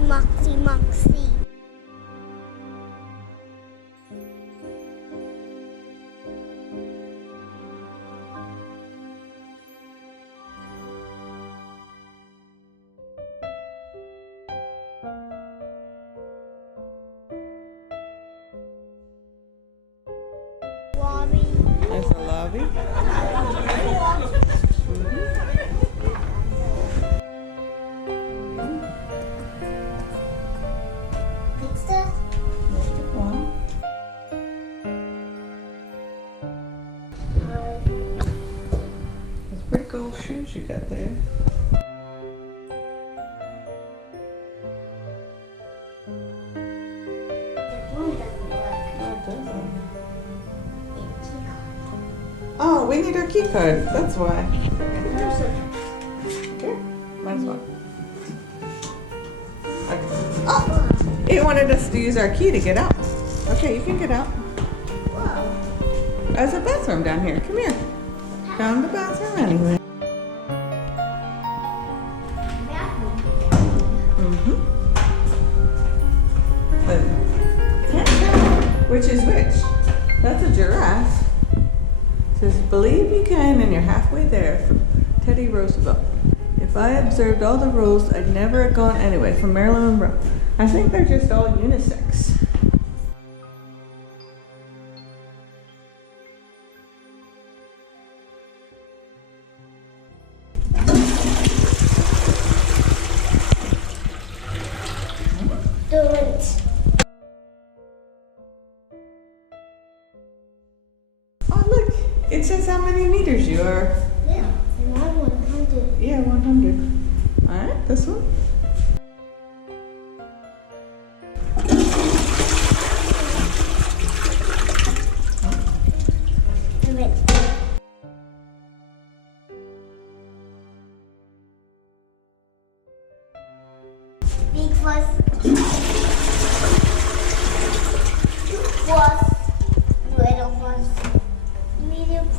Moxy, Moxy, Moxy. Lobby. There's a lobby. Pizza. Wow. That's pretty cool shoes you got there. Oh, we need our key card. That's why. Here, might as well. Okay. Oh, it wanted us to use our key to get out. Okay, you can get out. There's a bathroom down here. Come here. Found the bathroom anyway. But can't tell which is which. That's a giraffe. Says, believe you can, and you're halfway there. From Teddy Roosevelt. If I observed all the rules, I'd never have gone anyway. From Marilyn Monroe. I think they're just all unisex. Do it. Oh, look. It says how many meters you are. Yeah, and I 100. Yeah, 100. All right, this one. Big was little ones, medium was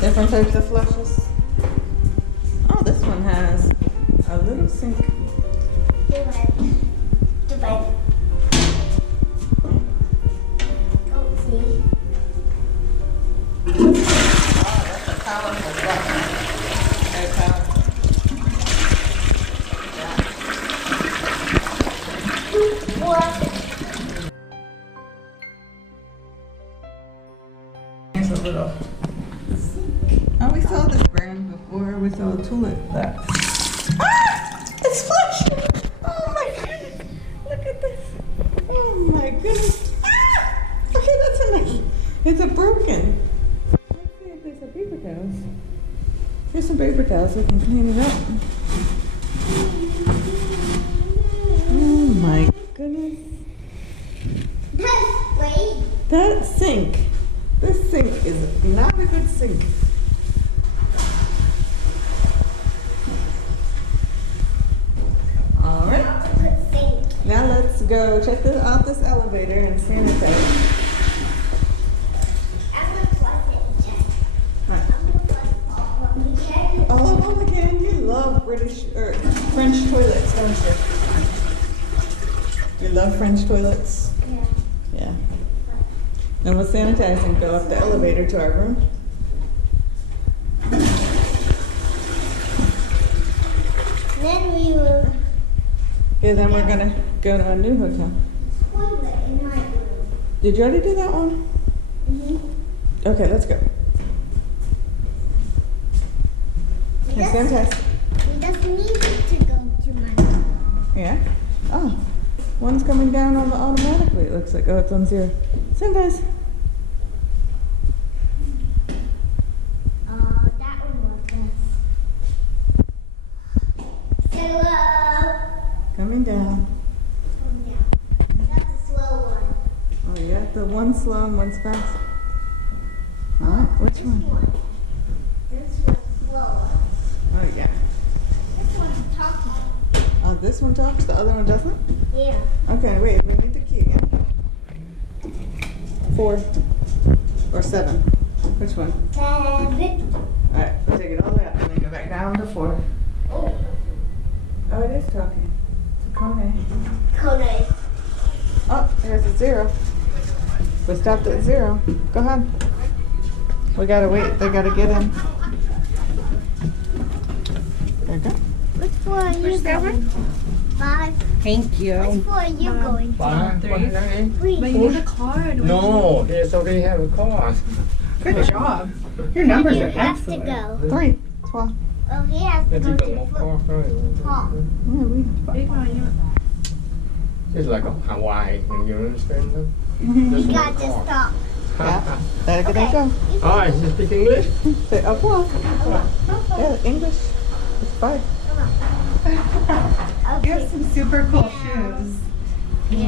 Different types of flushes. Oh, this one has a little sink. Divide. Go see. Oh, that's a powerful flush. Very powerful. Here's a little. Oh, we saw this brand before. We saw a toilet that. Ah! It's flushing! Oh my goodness! Look at this! Oh my goodness! Ah! Okay, that's enough. It's a broken. Let's see if there's some paper towels. Here's some paper towels. We can clean it up. Oh my goodness! That sink. This sink is not a good sink. All right. Now let's go check out this elevator and sanitize. All of them again. You love British or French toilets, don't you? You love French toilets? Yeah. Yeah. And we'll sanitize and go up the elevator to our room. Then we will Okay, then we're gonna go to a new hotel. toilet in my room. Did you already do that one? Mm-hmm. Okay, let's go. Okay, sanitize. We just need to go to my room. Yeah? Oh, one's coming down on the automatically, it looks like. Oh, it's on 0. Sanitize. That one was this. Hello. Coming down. Oh, yeah. That's a slow one. Oh, yeah, the one's slow and one's fast. All right, which This one? one. This one's slower. Oh, yeah. This one's talking. Oh, this one talks, the other one doesn't? Yeah. Okay, wait, we need the key again. 4 or 7? Which one? 7. All right, we'll take it all the way up and then go back down to 4. Oh. Oh, it is talking. It's a Kone. Kone. Oh, there's a 0. We stopped at 0. Go ahead. We gotta wait. They gotta get in. There you go. Which floor are you going? 5. Thank you. Which floor are you going? 5, 3. But you need a card. No, they already have a car. Good job. Your numbers You are have excellent. to go. 3. 12. Oh, he has to Let's go take a to look the car first. top. Yeah, we Big one, you- It's like a Hawaii, you understand them? You got to stop. Yeah. There you go. Oh, you speak English? Say, oh, well. Yeah, English. It's fine. You have Okay. some super cool shoes.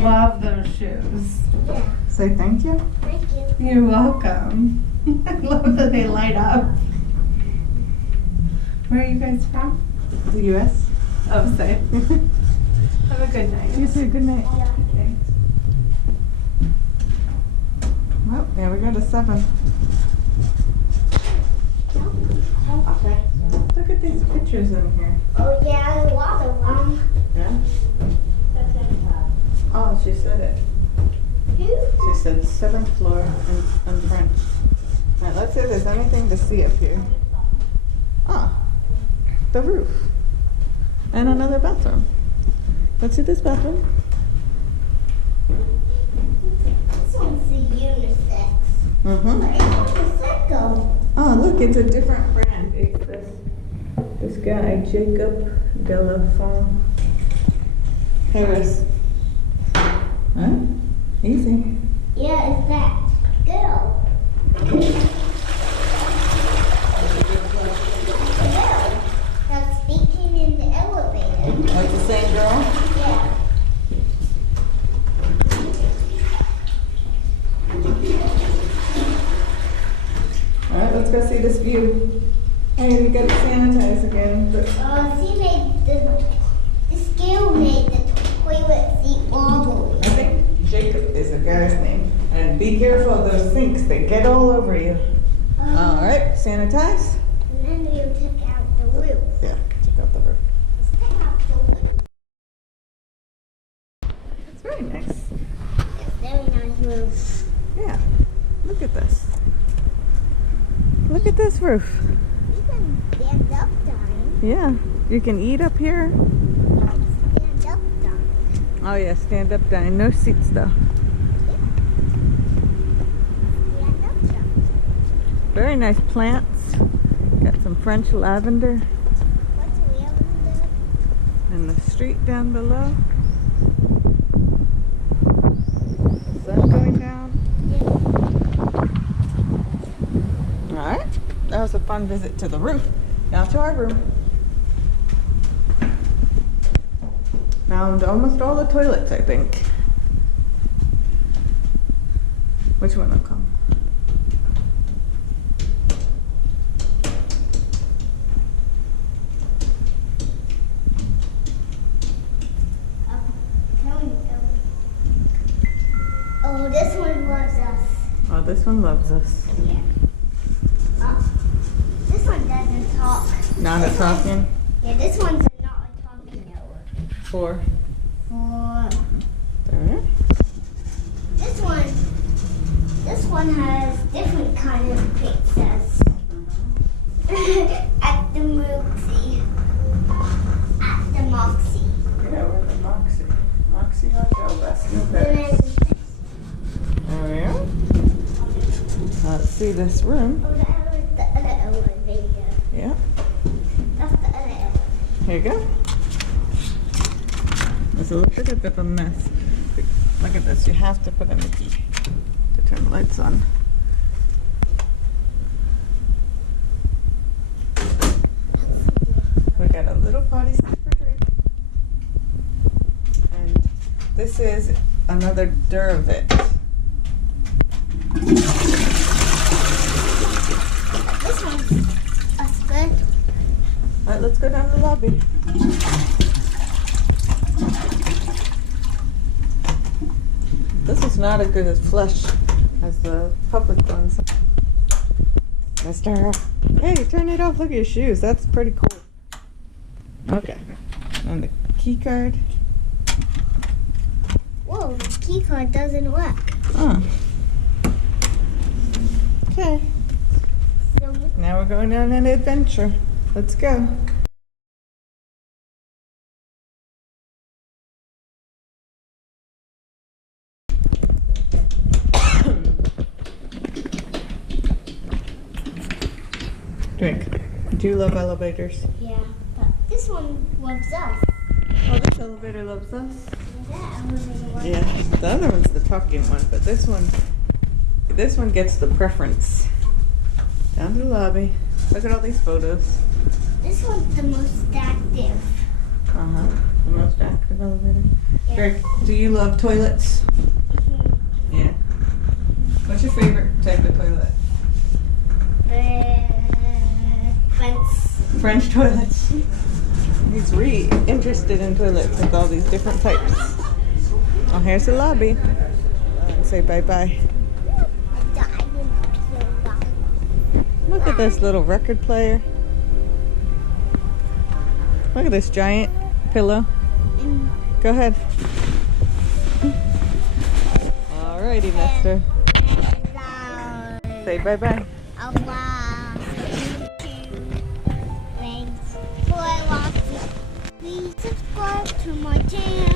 Love those shoes. Yeah. Say thank you. Thank you. You're welcome. I love that they light up. Where are you guys from? The U.S. Oh, say. Have a good night. You too. Good night. Well, there we go to 7. Okay. Look at these pictures in here. Oh, yeah, a lot of them. Yeah. Oh, she said it. Who? She said 7th floor in French. All right, let's see if there's anything to see up here. Ah, the roof. And another bathroom. Let's see this bathroom. This one's the unisex. Mm-hmm. But it's on the cycle. Oh, look, it's a different brand. It's this guy, Jacob Delafon Toilets. Huh? Easy. Yeah, it's that girl. Girl. That's speaking in the elevator. Like the same girl? Yeah. All right, let's go see this view. Hey, we got to sanitize again. But She made the scale made the toilet seat wobbly. I think Jacob is the guy's name. And be careful of those sinks. They get all over you. All right, sanitize. And then you took out the roof. Yeah, check out the roof. Let's take out the roof. It's very nice. It's very nice roof. Yeah, look at this. Look at this roof. You can stand up, darling. Yeah, you can eat up here. Stand up, darling. Oh yeah, stand up, down. No seats though. Stand up, darling. Very nice plants. Got some French lavender What's lavender? and the street down below. Sun going down. Alright, that was a fun visit to the roof. Now to our room. Found almost all the toilets, I think. Which one will come? Oh, this one loves us. Oh, this one loves us. Yeah. This one doesn't talk. Not a talking. Yeah, this one's not a talking hour. 4. For There. this one has different kind of pizzas. At the Moxy. At the Moxy. Yeah, we're at the Moxy. Moxy Hotel, best new And beds. then, There we are. Let's see this room. oh, that was the other elevator. Yeah, That's the other elevator. here you go. It's a little bit of a mess. Look at this, you have to put in the key to turn the lights on. We got a little potty set for drink. And this is another Duravit. This one's a skirt. All right, let's go down to the lobby. This is not as good as flush as the public ones. Mister, hey, turn it off. Look at your shoes. That's pretty cool. Okay. And the key card. Whoa, the key card doesn't work. Oh. Okay. So Now we're going on an adventure. Let's go. Drink. Do you love elevators? yeah, but this one loves us. Oh, this elevator loves us. That elevator loves Yeah, the other one's the talking one, but this one gets the preference. Down to the lobby. Look at all these photos. This one's the most active. Uh-huh. The most active elevator. Yeah. Greg, do you love toilets? Yeah. What's your favorite type of toilet? French toilets. He's really interested in toilets with all these different types. Oh, here's the lobby. Say bye-bye. Look at this little record player. Look at this giant pillow. Go ahead. Alrighty, mister. Say bye-bye. Thanks for watching. Please subscribe to my channel.